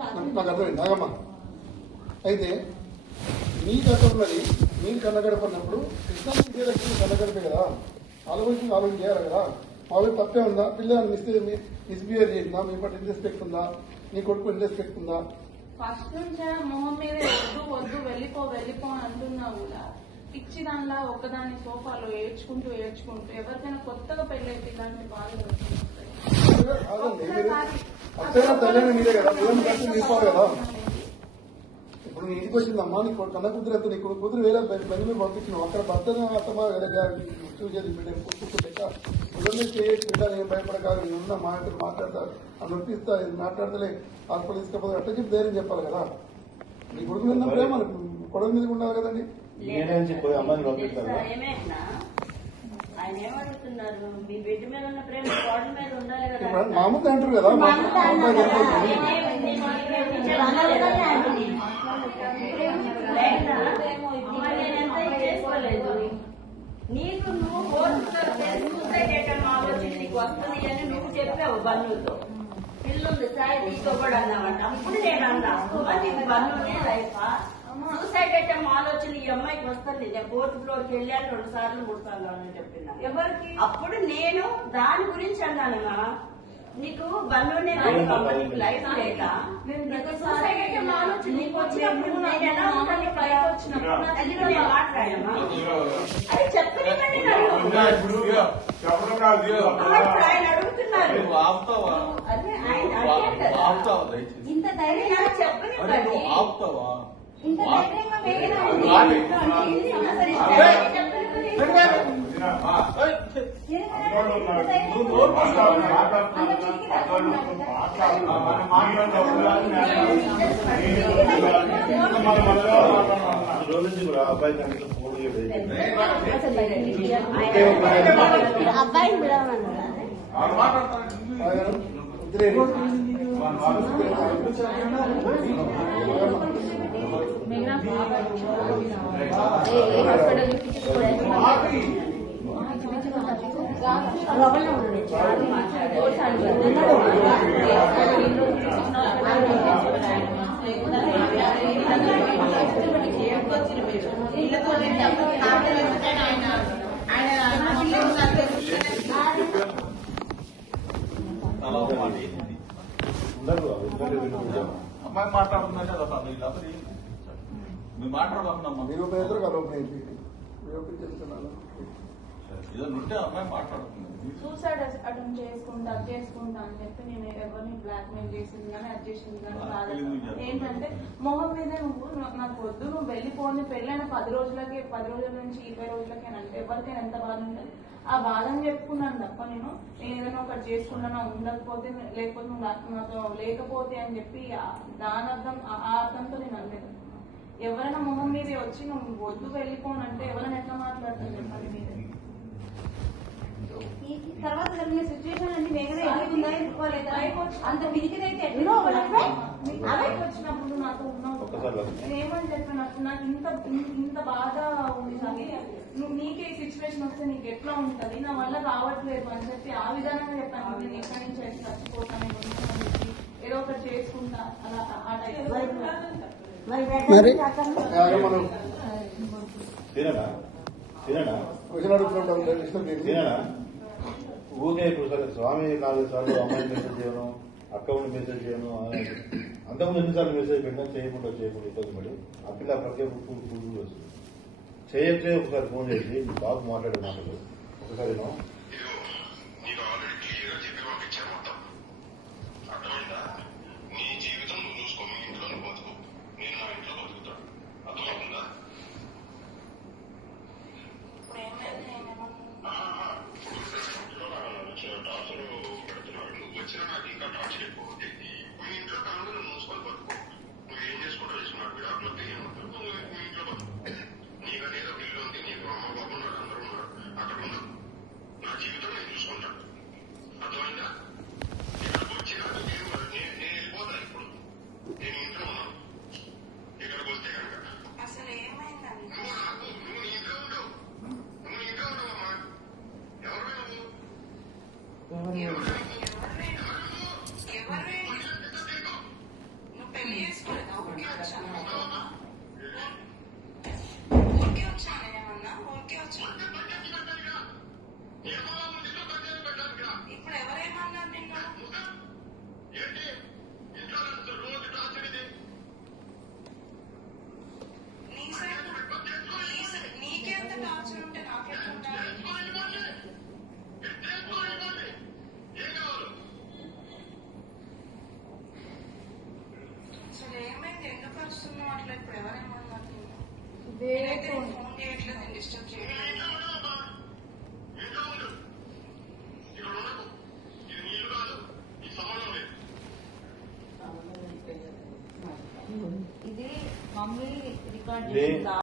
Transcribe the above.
నాకు అర్థమైంది నాగమ్మ. అయితే మీ గతంలోని మీరు కన్నగడపడినప్పుడు కృష్ణా విజయలక్ష్మి కన్నగడిపే కదా, ఆలోచన చేయాలి కదా. వాళ్ళకి తప్పే ఉందా? పిల్లలు మిస్బిహేవ్ చేసిందా? మీ పట్ల ఇన్రెస్పెక్ట్ ఉందా? నీ కొడుకు ఇన్రెస్పెక్ట్ ఉందా? ఫస్ట్ నుంచే మొహం మీద వద్దు వెళ్ళిపో అని అంటున్నా కూడా పిచ్చి దానిలా ఒక్కదాన్ని సోఫాలో ఏడ్చుకుంటూ ఎవరికైనా కొత్తగా పెళ్ళైతే ఇలాంటి బాధలు మీరే కదా, తీసుకోవాలి కదా. ఇప్పుడు నీ ఇంటికి వచ్చిందమ్మా, నీ కన్న కూతురు ఎంత, నీ కూతురు వేరే బెంగళూరు పంపించినావు. అక్కడ భర్తను అత్తమా చూసేది బిడ్డ కూర్చోబెట్టా చేయొచ్చు బిడ్డ, నేను భయపడకాదు, నేను ఉన్నా మాట్లాడతారు అని నొప్పిస్తా, మాట్లాడతలే హాస్పిటల్ తీసుకపోతే అట్లా చెప్పి ధైర్యం చెప్పాలి కదా. నీ కొడుకు మీద ప్రేమ కొడుకు మీద ఉండాలి కదండి. మామూలు అంటారు కదా. నీకు నువ్వు ఆలోచన నీకు వస్తుంది అని నువ్వు చెప్పావు బన్నుతో. పిల్లుంది సాయి తీసుకోబడి అన్నావంట. అప్పుడు నేను అన్నా నీకు బన్నునే లైఫా, సూసైడ్ అటెంప్ ఆలోచన ఈ అమ్మాయికి వస్తుంది. నేను 4th ఫ్లోర్కి వెళ్ళాను 2 సార్లు 3 సార్లు అని చెప్పిన. ఎవరికి? అప్పుడు నేను దాని గురించి అన్నానమ్మా, నీకు బన్నునే లైఫ్ లేక నీకు సూసైడ్ అటెంప్ ఆలోచన నీకు వచ్చినప్పుడు నేను ఎలా ఉంటాను పైకి వచ్చినప్పుడు నేను మాట్లాడమ్మా. అది చెప్పలేదని ఆయన అడుగుతున్నారు. అదే ఆయన అడిగారు కదా, ఇంత ధైర్యం చెప్పని ఇంత ధైర్యంగా అబ్బాయి అమ్మాయి మాట్లాడుతుందంటే మీరు మాట్లాడదామమ్మా. మీరు ఏదో ఉంటే అమ్మాయి మాట్లాడుతుంది. సూసైడ్ అటెంప్ట్ చేసుకుంటా అని చెప్పి నేను ఎవరిని బ్లాక్ మెయిల్ చేసింది కానీ అది చేసింది కానీ కాదు. ఏంటంటే మొహం మీద నువ్వు నాకు వద్దు, నువ్వు వెళ్ళిపోని పెళ్ళైన 10 రోజుల నుంచి 20 రోజులకి అంటే ఎవరికైనా ఎంత బాధ ఉంటుంది. ఆ బాధని చెప్పుకున్నాను తప్ప నేను ఏదైనా ఒకటి చేసుకున్నా ఉండకపోతే లేకపోతే నువ్వు నాతో లేకపోతే అని చెప్పి దాని అర్థం ఆ అర్థంతో నేను అనలేదు. ఎవరైనా మొహం మీద వచ్చి నువ్వు వద్దు వెళ్ళిపోనంటే ఎవరైనా ఎట్లా మాట్లాడుతుంది చెప్పండి మీరే. తర్వాత జరిగిన సిచ్యువేషన్ అన్ని వేగంగా అంత పిరికిదైతే వచ్చినప్పుడు నాతో ఉన్నావు. నేనేమని చెప్పినప్పుడు నాకు ఇంత బాధ ఉంది, నువ్వు నీకే సిచ్యువేషన్ వస్తే నీకు ఎట్లా ఉంటది, నా వల్ల కావట్లేదు అని చెప్పి ఆ విధానంగా చెప్పాను. నేను ఎక్కడి నుంచి అయితే చచ్చిపోతాను ఏదో ఒకటి చేసుకుంటా అలా ఆ టైప్. ఊకే ఇప్పుడు సరే స్వామి 4 సార్లు అమ్మాయి మెసేజ్ చేయను, అకౌంట్ మెసేజ్ చేయను, అంతకుముందు ఎన్నిసార్లు మెసేజ్ పెట్టినా చేయకుండా ఇబ్బంది పడి ఆ పిల్ల ప్రతి వస్తుంది. చేయట్లే ఒకసారి ఫోన్ చేసి బాబు మాట్లాడే మాటలు ఒకసారి జీవితం సూసైడ్ చేసిందా